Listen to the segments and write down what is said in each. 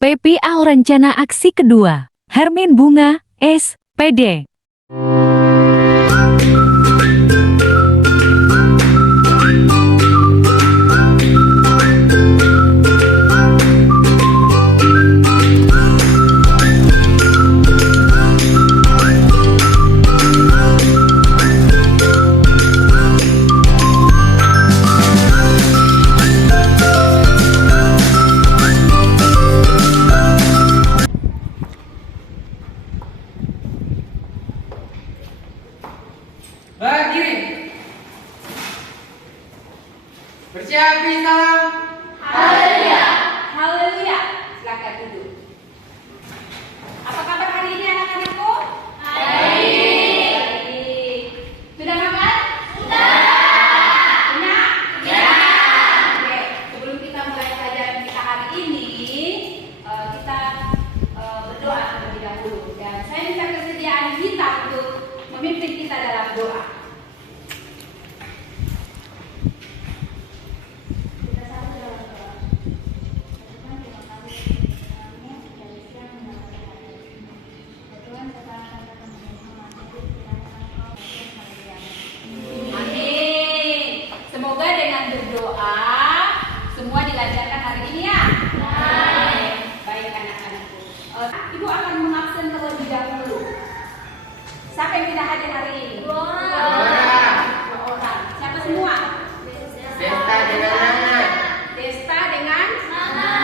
PPA Rencana Aksi Kedua, Hermin Bunga, SPD. Berdiri. Bersiap, salam. Haleluya. Haleluya. Silakan duduk. Apa kabar hari ini anak-anakku? Baik. Sudah makan? Sudah. Kenyang? Kenyang. Oke, sebelum kita mulai pelajaran kita hari ini, kita berdoa terlebih dahulu. Dan saya minta kesediaan kita untuk memimpin kita dalam doa. Amin. Semoga dengan berdoa semua dilancarkan hari ini ya. Baik anak-anakku. Ibu akan mengabsen terlebih dahulu. Siapa yang tidak hadir hari ini? Dua orang. Siapa semua? Desta dengan Nana. Desta dengan Nana.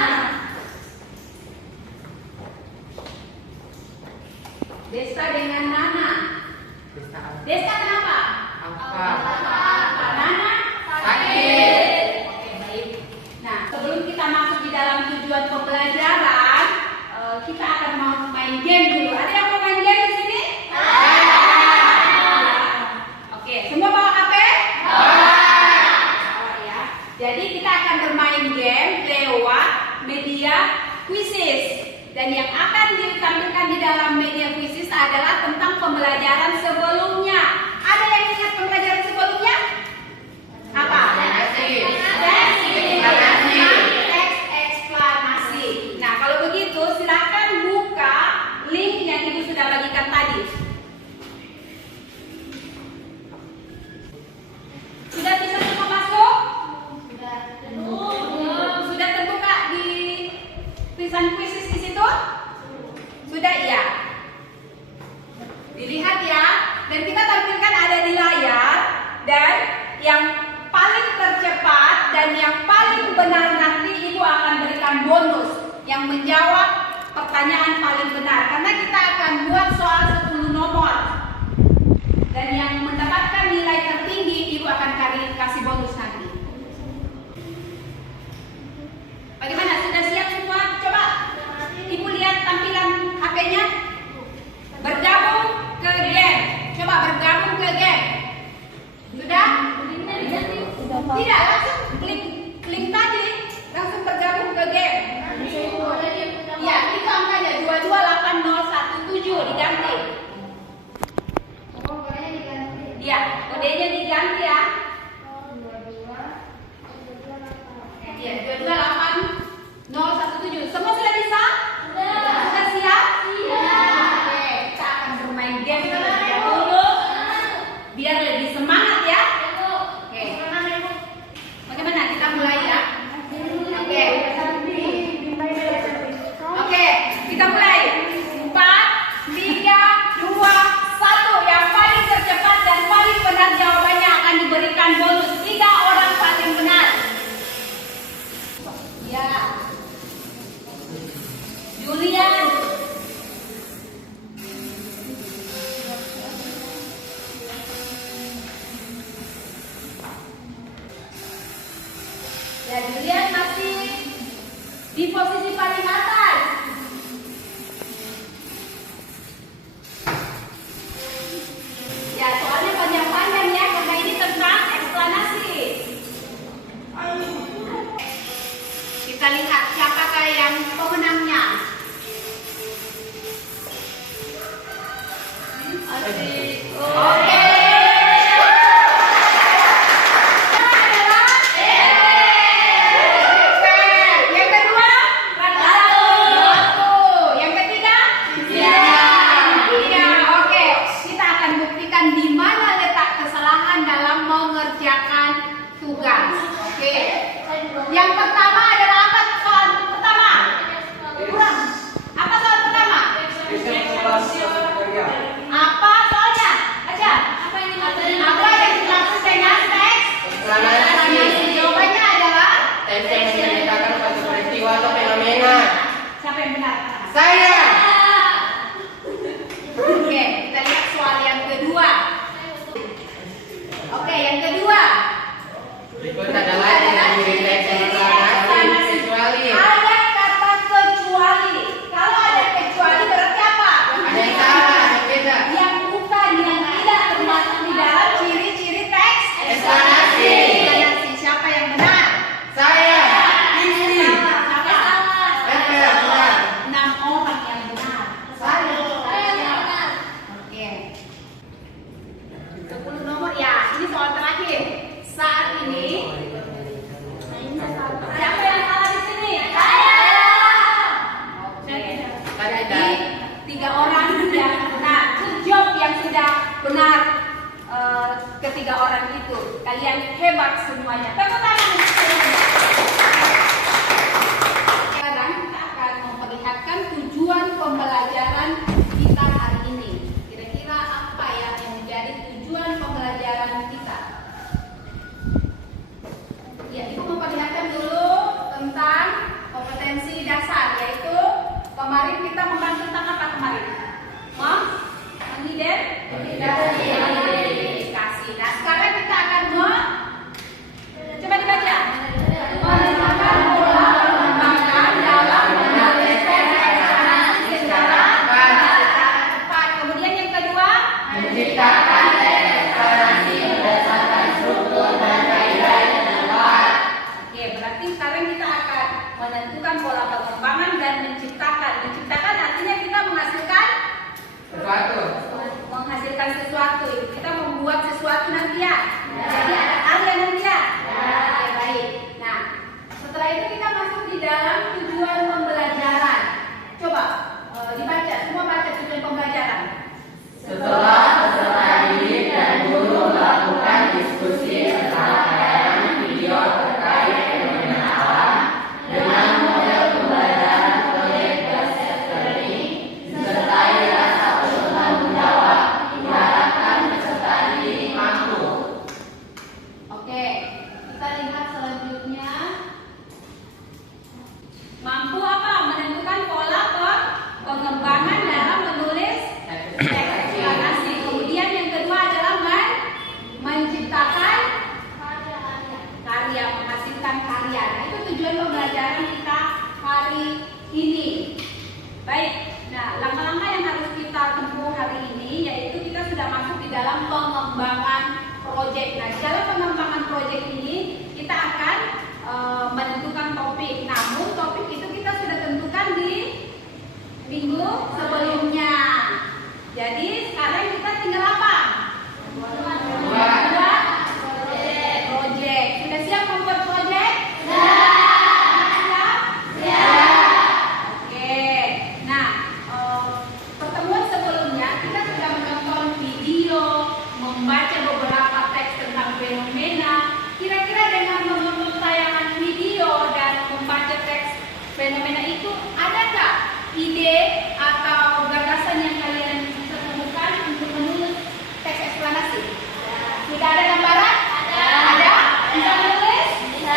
Desta dengan Nana. Desta kenapa? Apa? Nana Sakit. Oke, baik. Nah, sebelum kita masuk di dalam tujuan pembelajaran, kita akan mau main game dulu. Ada yang mau main game di sini? Oke, semua bawa HP? Bawa ya. Jadi kita akan bermain game lewat media quizzes. Dan yang akan ditampilkan di dalam media quizzes adalah tentang pembelajaran sebelumnya. Ada yang ingat pembelajaran sebelumnya? Apa? Teks eksplanasi. Nah, kalau begitu silakan buka link yang Ibu sudah bagikan tadi. Sudah bisa semua masuk? Sudah terbuka di tulisan quizzes di situ? Sudah ya? Dilihat ya. Dan kita tampilkan ada di layar. Dan yang paling tercepat dan yang paling benar nanti Ibu akan berikan bonus yang menjawab pertanyaan paling benar. Karena kita akan buat soal 10 nomor. Dan yang mendapatkan nilai tertinggi Ibu akan kasih bonus nanti. Bagaimana? Sudah siap semua? Coba Ibu lihat tampilan HP-nya. Bergabung ke game. Coba bergabung ke game. Sudah? Tidak, langsung klik tadi. Langsung bergabung ke game. Ya, itu angkanya 2280117 diganti. Ya, kodenya diganti ya. Iya, 2280117. Semua sudah bisa? Sudah siap? Oke, kita akan bermain game terlebih dahulu biar lebih semangat ya. Oke. Bagaimana? Kita mulai ya. Oke. Oke, kita mulai. 4, 3, 2, 1. Yang paling tercepat dan paling benar jawabannya akan diberikan bonus 3 orang paling benar. Ya. Julian. Ya, Julian masih di posisi paling atas. Ya, soalnya panjang-panjang ya, karena ini tentang eksplanasi. Kita lihat siapakah yang pemenangnya. Asik. Oke. Yang kedua, Saya. Oke, kita lihat soal yang kedua. Oke, yang kedua. Berikut adalah ciri-ciri deklarasi kecuali. Ada kata kecuali. Kalau ada kecuali berarti apa? Ada yang salah, ada beda. Yang bukan, yang tidak termasuk di dalam ciri-ciri teks Deklarasi. deklarasi. Siapa yang benar? Saya. Ini. Siapa? Benar. 6 orang yang benar. Saya. Oke. 10 nomor ya. Ini soal terakhir. Saat ini siapa yang salah di sini? Saya. Oke. Jadi 3 orang yang benar. Good job yang sudah benar. Ketiga orang itu. Kalian hebat semuanya. Tepuk tangan untuk kalian. Sekarang kita akan memperlihatkan tujuan pembelajaran kita hari ini. Kira-kira apa yang menjadi tujuan pembelajaran kita? Ya, Ibu memperlihatkan dulu tentang kompetensi dasar, yaitu kemarin kita membahas tentang apa kemarin? Identifikasi. Nah, sekarang kita akan coba dibaca. Menentukan pola pengembangan dalam menulis teks secara cepat. Kemudian yang kedua, Menciptakan deklarasi berdasarkan struktur dan kaidah yang tepat. Oke, berarti sekarang kita akan menentukan pola pengembangan dan menciptakan. Menciptakan artinya kita menghasilkan sesuatu. Kita membuat sesuatu nanti ya. Jadi ada karya nanti ya. Oke, baik. Nah, setelah itu kita masuk di dalam tujuan pembelajaran. Coba dibaca, semua baca tujuan pembelajaran. Setelah peserta didik dan guru melakukan diskusi tentang tayangan video terkait fenomena alam dengan model pembelajaran proyek Best Learning disertai rasa bertanggung jawab, diharapkan peserta didik mampu. Oke, kita lihat selanjutnya. Mampu apa? Menentukan pola pengembangan dalam menulis teks deklarasi. Kemudian yang kedua adalah menciptakan karya, menghasilkan karya. Nah, itu tujuan pembelajaran kita hari ini. Baik, nah langkah-langkah yang harus kita tempuh hari ini yaitu kita sudah masuk di dalam pengembangan proyek. Nah, di dalam pengembangan proyek ini kita akan menentukan topik. Namun topik itu kita sudah tentukan di minggu sebelumnya. Jadi sekarang kita tinggal apa? Membuat proyek. Sudah siap membuat proyek? Siap? Oke. Nah, pertemuan sebelumnya kita sudah menonton video, membaca beberapa teks tentang fenomena. Kira-kira dengan menonton tayangan video dan membaca teks fenomena itu, adakah ide atau gagasan yang kalian bisa temukan untuk menulis teks eksplanasi? Sudah ada gambaran? Ada? Bisa menulis? Bisa.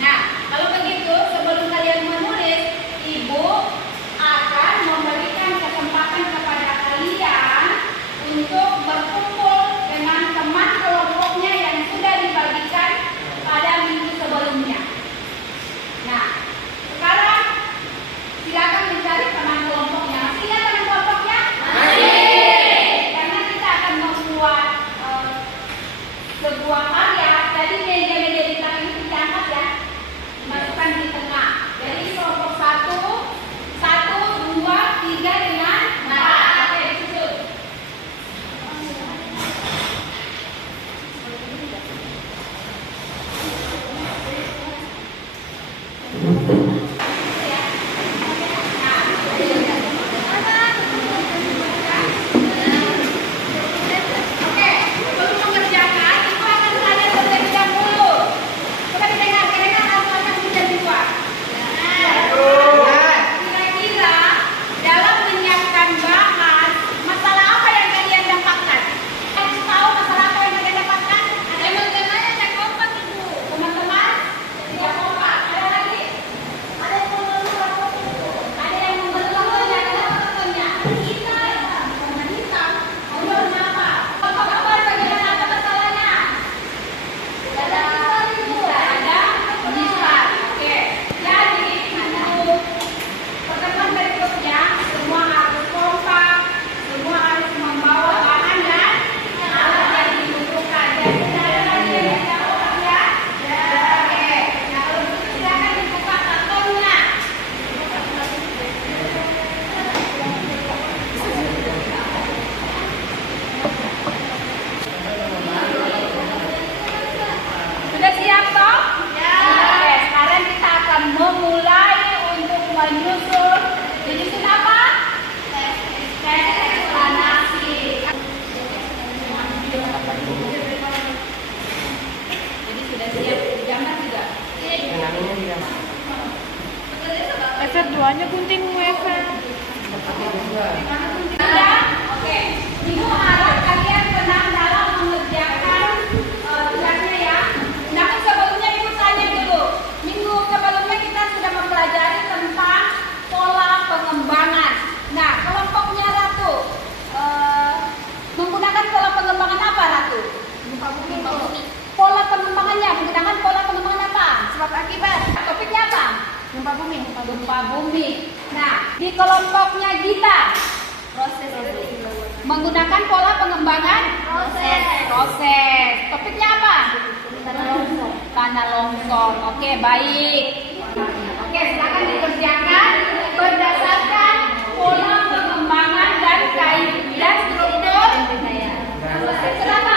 Nah, kalau begitu sebelum kalian menulis, Ibu akan memberikan kesempatan kepada kalian untuk berkumpul dengan teman kelompoknya yang sudah dibagikan pada minggu sebelumnya. Nah, sekarang silakan mencari teman kelompoknya. Masih ingat teman kelompoknya? Masih. Karena kita akan membuat sebuah karya. Jadi meja-meja di belakang itu diangkat ya, dimasukkan di tengah. Jadi kelompok 1, 2, 3 dengan 4. Oke, disusun. Oke, sebelum mengerjakan, Ibu akan tanya terlebih dahulu. Coba didengar, kira-kira apa yang sudah dibuat? Efek duanya gunting efek. Oke, Ibu harap kalian tenang dalam mengerjakan tugasnya ya. Namun sebelumnya Ibu tanya dulu. Minggu sebelumnya kita sudah mempelajari tentang pola pengembangan. Nah, kelompoknya Ratu menggunakan pola pengembangan apa, Ratu? Pola pengembangannya menggunakan pola pengembangan apa? Sebab akibat. Topiknya apa? Gempa bumi. Gempa bumi. Nah, di kelompoknya Gita proses menggunakan pola pengembangan proses. Topiknya apa? Tanah longsor. Oke, baik. Oke, silakan dikerjakan berdasarkan pola pengembangan dan dan struktur. Kenapa?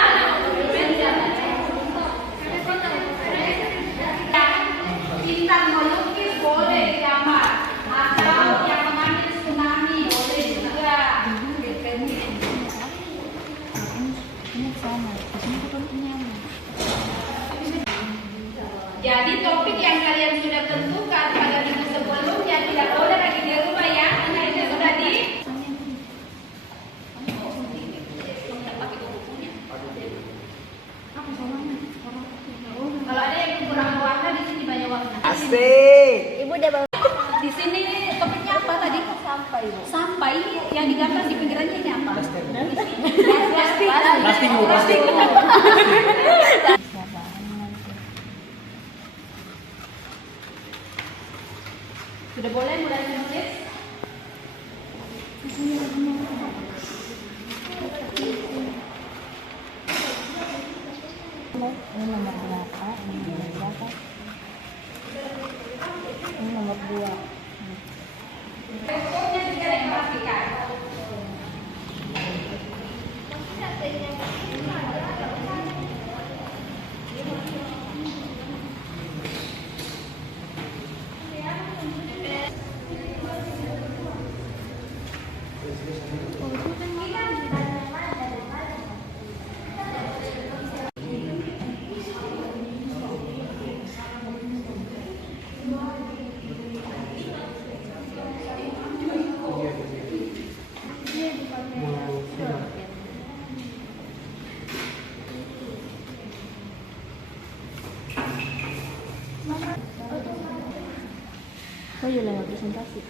Kita melukis boleh gambar atau yang mengambil tsunami boleh juga. Jadi topik yang kalian sudah tentukan pada minggu sebelumnya tidak boleh lagi dirubah ya. Karena itu sudah di kalau ada yang kurang warna di sini banyak warna. Asik. Ibu udah bawa Di sini topiknya apa tadi? sampai Bu. Sampai yang digambar di pinggirannya ini apa? Plastik Bu, plastik. Sudah boleh mulai menulis? Ini nomor berapa? Ini nomor berapa? Ini nomor 2. Pokoknya juga diperhatikan. Oh iya lewat presentasi.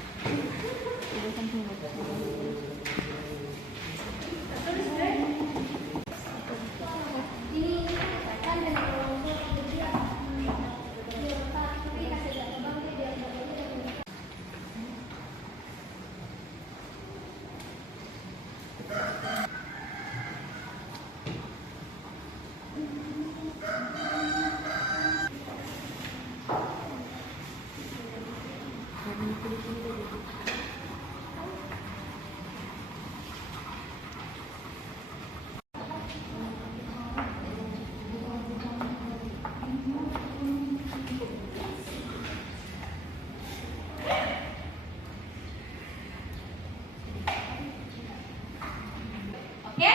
Oke?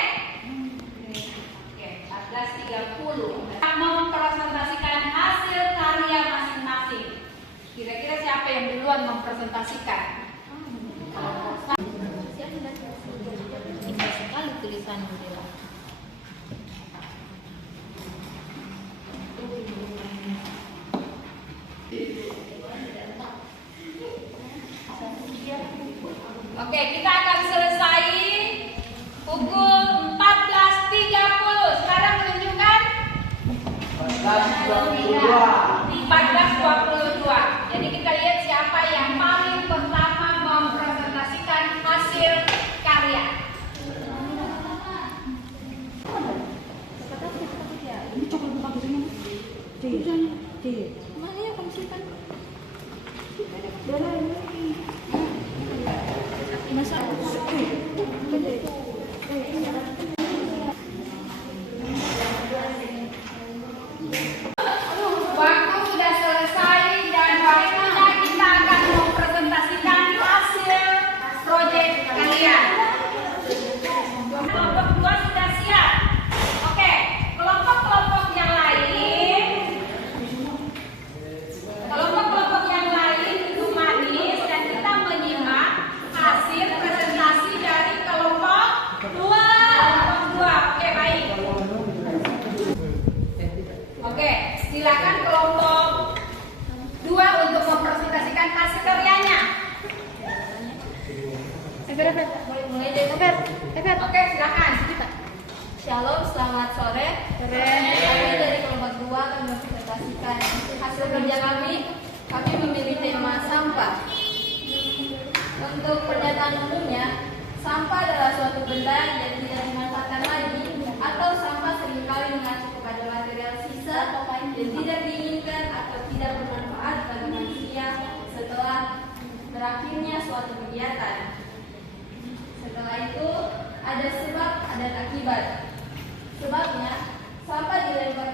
Oke, 14.30. Mempresentasikan hasil karya masing-masing. Kira-kira siapa yang duluan mempresentasikan? Indah sekali tulisan Bu Dewa. Oke, kita akan selesai pukul 14.30. Sekarang menunjukkan 14.22. Jadi kita lihat siapa yang paling pertama mempresentasikan hasil karya. Mana ya kamu simpan? Waktu sudah selesai dan waktunya kita akan mempresentasikan hasil proyek kalian. Kelompok 2 sudah siap. Oke, kelompok-kelompok yang lain. Kelompok-kelompok kami memilih tema sampah. Untuk pernyataan umumnya, sampah adalah suatu benda yang tidak dimanfaatkan lagi atau sampah seringkali mengacu kepada material sisa yang tidak diinginkan atau tidak bermanfaat bagi manusia setelah berakhirnya suatu kegiatan. Setelah itu, ada sebab dan akibat. Sebabnya, sampah dilempar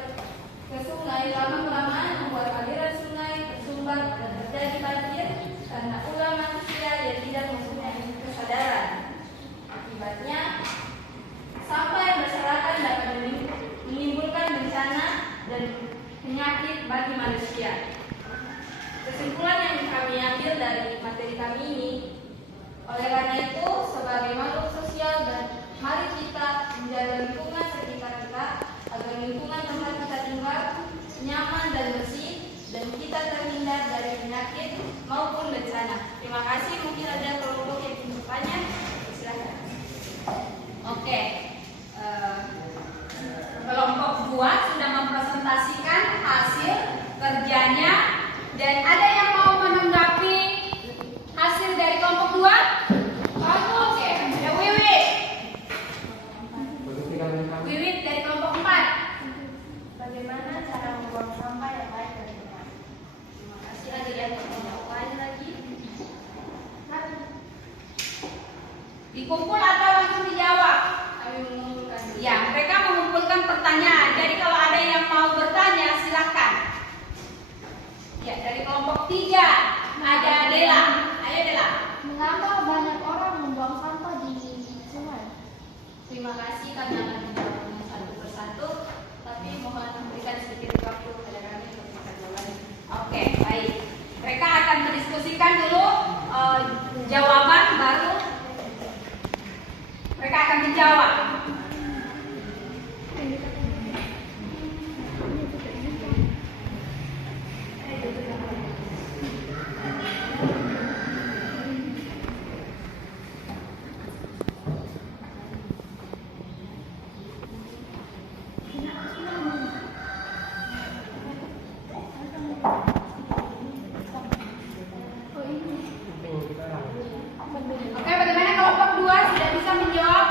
ke sungai lama-kelamaan membuat aliran sungai tersumbat dan terjadi banjir karena ulah manusia yang tidak mempunyai kesadaran. Akibatnya, sampah yang berserakan dapat menimbulkan bencana dan penyakit bagi manusia. Kesimpulan yang kami ambil dari materi kami ini, oleh karena itu, sebagai makhluk sosial dan mari kita menjaga lingkungan sekitar kita agar lingkungan tempat kita tinggal nyaman dan bersih dan kita terhindar dari penyakit maupun bencana. Terima kasih. Mungkin ada kelompok yang ingin bertanya. Silakan. Oke. Kelompok 2 sudah mempresentasikan hasil kerjanya dan ada yang mau menanggapi hasil dari kelompok 2? Oke, ada Wiwit. Wiwit dari kelompok 4. Bagaimana cara membuang sampah yang baik dan benar? Terima kasih. Ada yang mau lain lagi? Dikumpul atau langsung dijawab? Kami mengumpulkan. Ya, mereka mengumpulkan pertanyaan. Jadi kalau ada yang mau bertanya, silakan. Ya, dari kelompok 3 ada Dela. Ayo Dela. Mengapa banyak orang membuang sampah di sungai? Terima kasih. Kami akan menjawabnya satu persatu, tapi mohon memberikan sedikit waktu kepada kami untuk bisa jawaban. Oke, baik. Mereka akan mendiskusikan dulu jawaban baru mereka akan menjawab. Oke, bagaimana kelompok 2 sudah bisa menjawab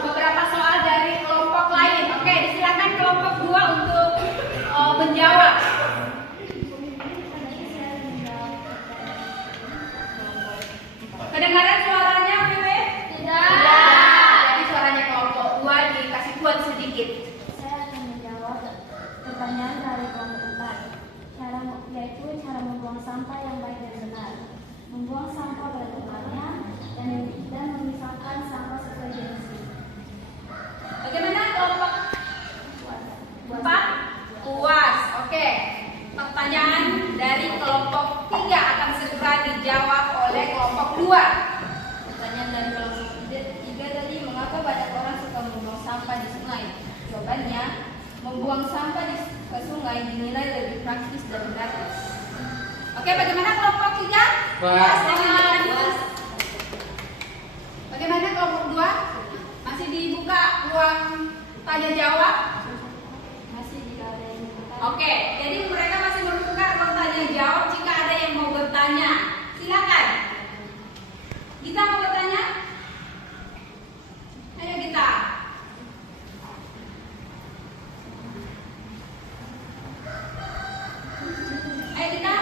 beberapa soal dari kelompok lain? Oke, silakan kelompok 2 untuk menjawab. Kedengaran suaranya, Wiwi? Tidak. Jadi suaranya kelompok 2 dikasih buat sedikit. Saya akan menjawab pertanyaan dari kelompok 4, yaitu cara membuang sampah yang baik dan benar. Membuang sampah pada tempatnya dan memisahkan sampah sesuai jenis. Bagaimana kelompok 4? Puas. Oke. Pertanyaan dari kelompok 3 akan segera dijawab oleh kelompok 2. Pertanyaan dari kelompok 3 tadi, mengapa banyak orang suka membuang sampah di sungai? Jawabannya, membuang sampah ke sungai dinilai lebih praktis dan gratis. Oke, bagaimana kelompok 3? Puas dengan bagaimana kelompok 2? Masih dibuka ruang tanya jawab? Masih jika ada yang bertanya. Oke, jadi mereka masih membuka ruang tanya jawab jika ada yang mau bertanya. Silakan. Kita mau bertanya? Ayo kita. Ayo kita.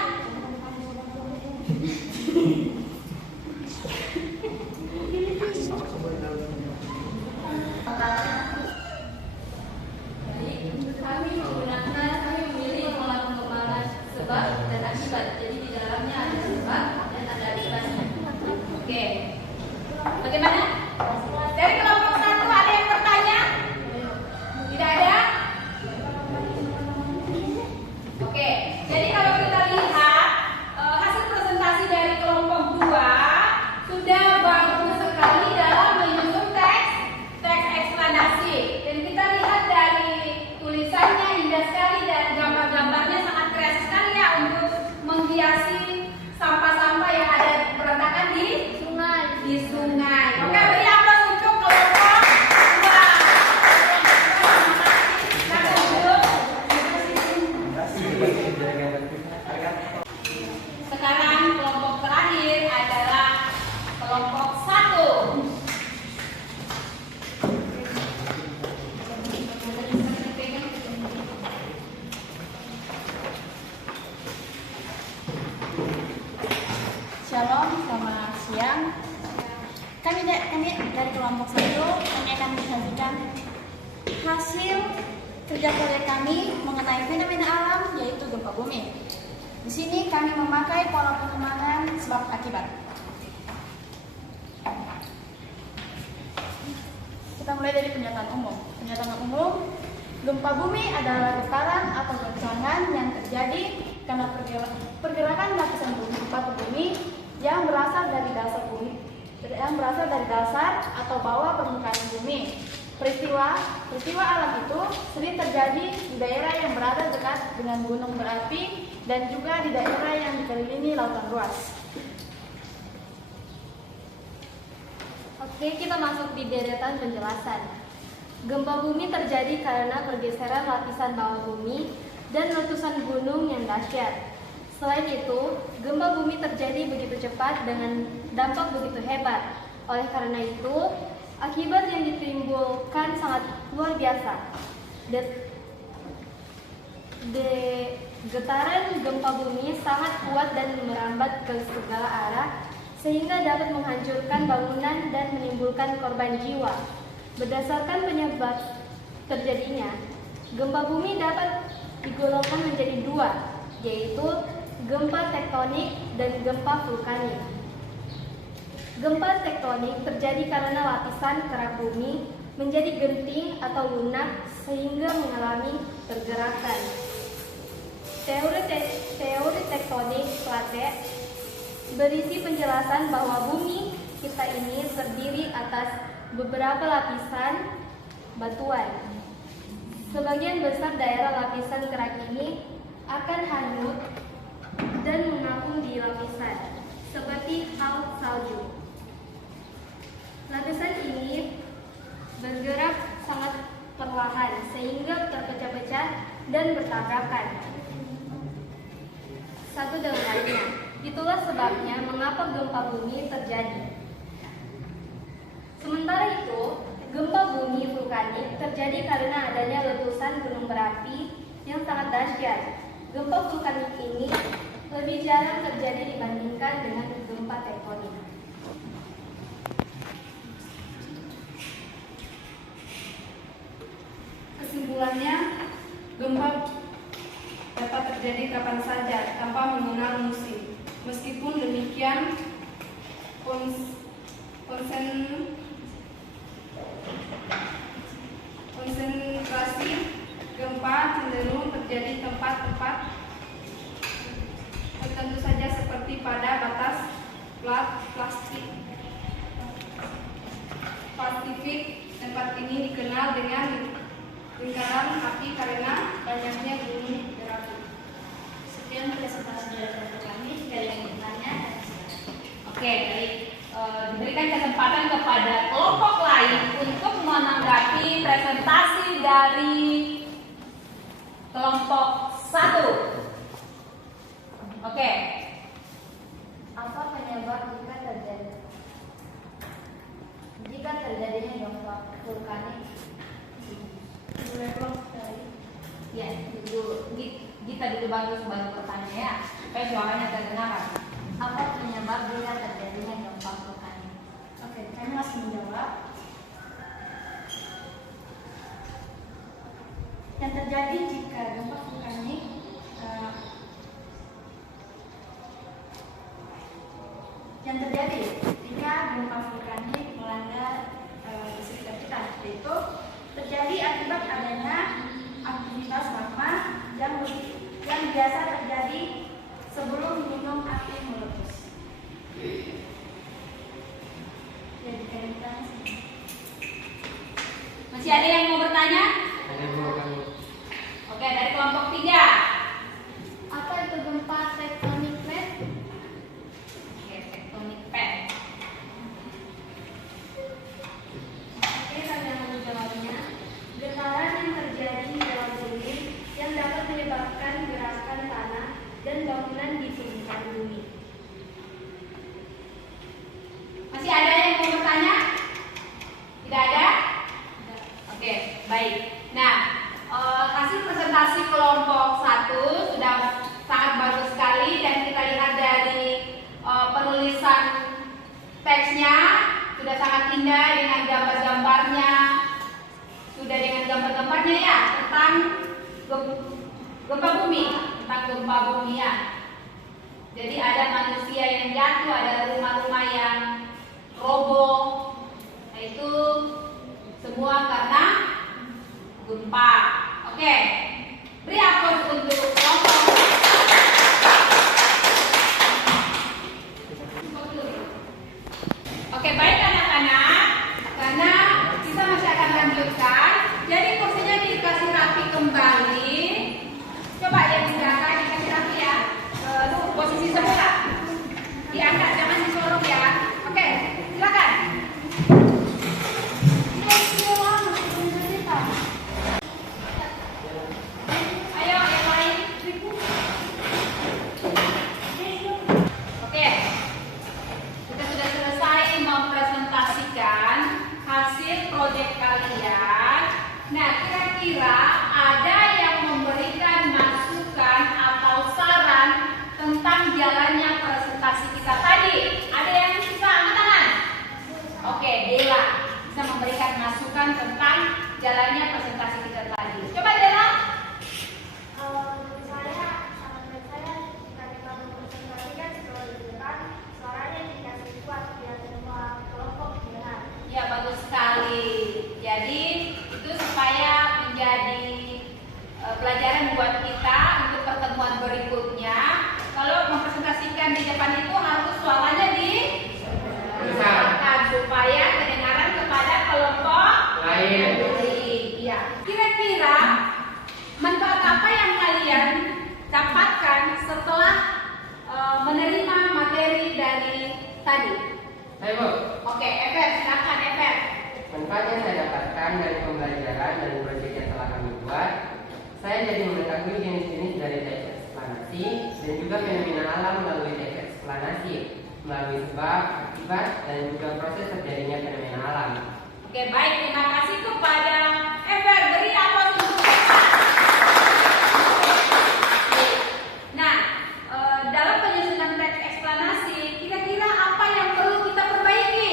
Kami memilih pola pengembangan sebab dan akibat. Jadi di dalamnya ada sebab dan ada akibatnya. Oke. Bagaimana? Dari kelompok 1 ada yang bertanya? Tidak ada? Oke. Jadi kalau kita lihat hasil presentasi dari kelompok 2 sudah bagus sekali dalam menyusun teks eksplanasi. Dan kita lihat dari tulisannya indah sekali dan gambar-gambarnya sangat kreatif sekali ya untuk menghiasi selamat siang. Kami dari kelompok 1 kami akan menyajikan hasil kerja proyek kami mengenai fenomena alam yaitu gempa bumi. Di sini kami memakai pola pengembangan sebab akibat. Kita mulai dari pernyataan umum. Pernyataan umum, gempa bumi adalah getaran atau goncangan yang terjadi karena pergerakan lapisan batu bumi yang berasal dari dasar atau bawah permukaan bumi. Peristiwa alam itu sering terjadi di daerah yang berada dekat dengan gunung berapi dan juga di daerah yang dikelilingi lautan luas. Oke, kita masuk di deretan penjelasan. Gempa bumi terjadi karena pergeseran lapisan bawah bumi dan letusan gunung yang dahsyat. Selain itu, gempa bumi terjadi begitu cepat dengan dampak begitu hebat. Oleh karena itu, akibat yang ditimbulkan sangat luar biasa. Getaran gempa bumi sangat kuat dan merambat ke segala arah, sehingga dapat menghancurkan bangunan dan menimbulkan korban jiwa. Berdasarkan penyebab terjadinya, gempa bumi dapat digolongkan menjadi 2, yaitu gempa tektonik dan gempa vulkanik. Gempa tektonik terjadi karena lapisan kerak bumi menjadi genting atau lunak sehingga mengalami pergerakan. Teori tektonik plate berisi penjelasan bahwa bumi kita ini terdiri atas beberapa lapisan batuan. Sebagian besar daerah lapisan kerak ini akan hanyut dan mengapung di lapisan, seperti hal salju. Lapisan ini bergerak sangat perlahan sehingga terpecah-pecah dan bertabrakan satu dengan lainnya. Itulah sebabnya mengapa gempa bumi terjadi. Sementara itu, gempa bumi vulkanik terjadi karena adanya letusan gunung berapi yang sangat dahsyat. Gempa vulkanik ini lebih jarang terjadi dibandingkan dengan gempa tektonik. Kesimpulannya, gempa dapat terjadi kapan saja tanpa mengenal musim. Meskipun demikian, konsentrasi gempa cenderung terjadi tempat-tempat tertentu saja seperti pada batas Pasifik. Tempat ini dikenal dengan lingkaran api karena banyaknya gunung berapi. Sekian presentasi dari kami. Jika ada yang bertanya, Oke, baik. Diberikan kesempatan kepada kelompok lain untuk menanggapi presentasi dari kelompok 1. Oke. Apa penyebab jika terjadinya gempa vulkanik? Ya, kita dulu baru bertanya ya, supaya suaranya terdengar. Apa penyebab jika terjadinya gempa vulkanik? oke, kami langsung menjawab. Yang terjadi jika gempa vulkanik melanda di sekitar kita, yaitu terjadi akibat adanya aktivitas magma yang biasa terjadi sebelum gunung api meletus. Masih ada yang mau bertanya? Oke, dari kelompok 3. Apa itu gempa tektonik plate? Oke, tektonik plate. Oke, kami akan menjawabnya. Getaran yang terjadi dalam bumi yang dapat menyebabkan gerakan tanah dan bangunan di permukaan bumi. Masih ada yang mau bertanya? Tidak ada? Oke, baik. teksnya sudah sangat indah dengan gambar-gambarnya, sudah dengan gambar-gambarnya ya tentang gempa bumi, ya. Jadi ada manusia yang jatuh, ada rumah-rumah yang roboh. Nah, itu semua karena gempa. Oke, beri aplaus untuk kelompok. Oke, baik anak-anak, karena kita masih akan lanjutkan. Jadi kursinya dikasih rapi kembali. Coba yang di belakang dikasih rapi ya. Posisi semula. Diangkat, jangan disorong ya. Oke, silakan. Ayo yang lain. Oke. Kita sudah selesai mempresentasikan hasil proyek kalian. Nah, kira-kira ada yang memberikan masukan atau saran tentang jalannya presentasi kita tadi? Ada yang bisa angkat tangan? Oke, Dela bisa memberikan masukan tentang jalannya presentasi kita tadi. Coba Dela. Ya, bagus sekali. Jadi itu supaya menjadi pelajaran buat kita untuk pertemuan berikutnya. Kalau mempresentasikan di depan itu harus suaranya dibesarkan supaya kedengaran kepada kelompok lain. Iya. Kira-kira manfaat apa yang kalian dapatkan setelah menerima materi dari tadi? Hai Bu. Oke, Ever, silakan Ever. Manfaat yang saya dapatkan dari pembelajaran dan proyek yang telah kami buat, saya jadi mengetahui jenis-jenis dari teks eksplanasi dan juga fenomena alam melalui teks eksplanasi, melalui sebab, akibat, dan juga proses terjadinya fenomena alam. Oke, baik, terima kasih kepada Ever. Beri aplaus untuk Ever. Nah, dalam penyusunan teks eksplanasi, kira-kira apa yang perlu kita perbaiki?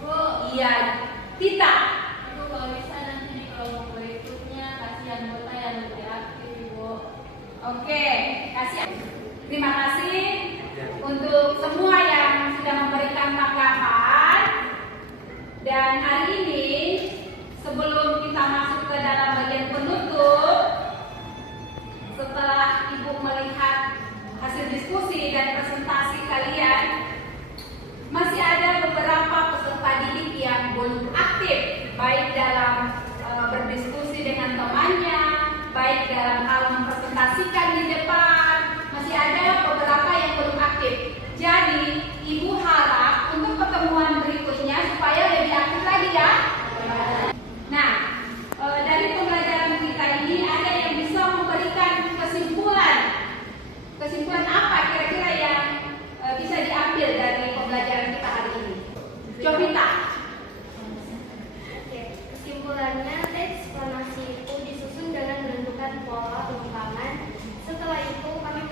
Bu, Iya, Tita. Ibu kalau bisa nanti di kelompok berikutnya kasih anggota yang lebih aktif, Ibu. Oke, kasih. Terima kasih untuk semua yang sudah memberikan tanggapan. Dan hari ini, sebelum kita masuk ke dalam bagian penutup, setelah Ibu melihat hasil diskusi dan presentasi kalian, masih ada beberapa peserta didik yang belum aktif, baik dalam berdiskusi dengan temannya, baik dalam hal mempresentasikan di depan. Masih ada beberapa yang belum aktif. Jadi, Ibu harap untuk pertemuan berikutnya supaya lebih aktif lagi ya. Nah, dari pembelajaran kita ini ada yang bisa memberikan kesimpulan. Kesimpulan apa kira-kira yang bisa diambil dari pembelajaran kita hari ini? Jovita. Oke, kesimpulannya teks eksplanasi itu disusun dengan menentukan pola pengembangan. Setelah itu kami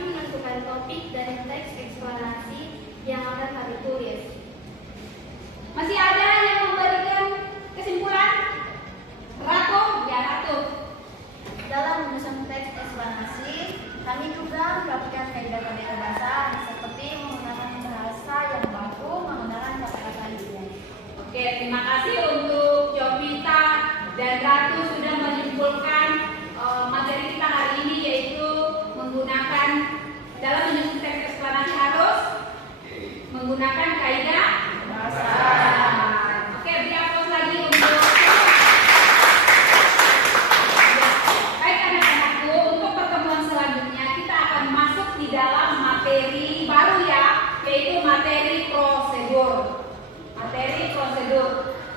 menentukan topik dari teks eksplanasi yang akan kami tulis. Masih ada yang memberikan kesimpulan? Ratu? Ya, Ratu. Dalam menyusun teks eksplanasi, kami juga melakukan kaidah-kaidah bahasa seperti menggunakan bahasa yang baku, menggunakan kata-kata ideal. Oke, terima kasih untuk Jovita dan Ratu sudah menyimpulkan materi kita hari ini, yaitu menggunakan dalam menyusun teks eksplanasi harus menggunakan kaidah bahasa. Oke, beri aplaus lagi untuk baik anak-anakku. Untuk pertemuan selanjutnya kita akan masuk di dalam materi baru ya, yaitu materi prosedur. Materi prosedur.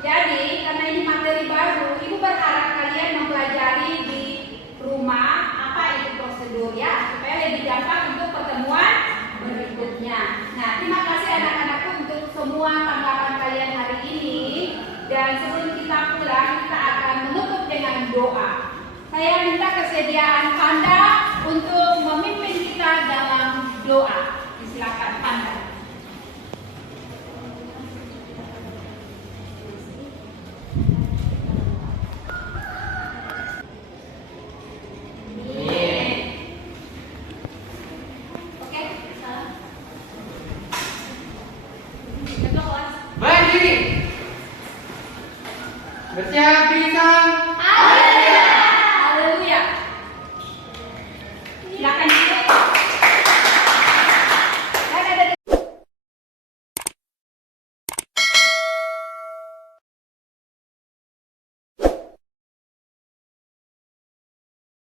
Jadi karena ini materi baru, Ibu berharap kalian mempelajari di rumah apa itu prosedur ya, supaya lebih gampang untuk pertemuan berikutnya. Nah, terima kasih anak-anakku untuk semua tanggapan kalian hari ini. Dan sebelum kita pulang, kita akan menutup dengan doa. Saya minta kesediaan Panda untuk memimpin kita dalam doa. Silakan Panda. Bersiap, Bisa.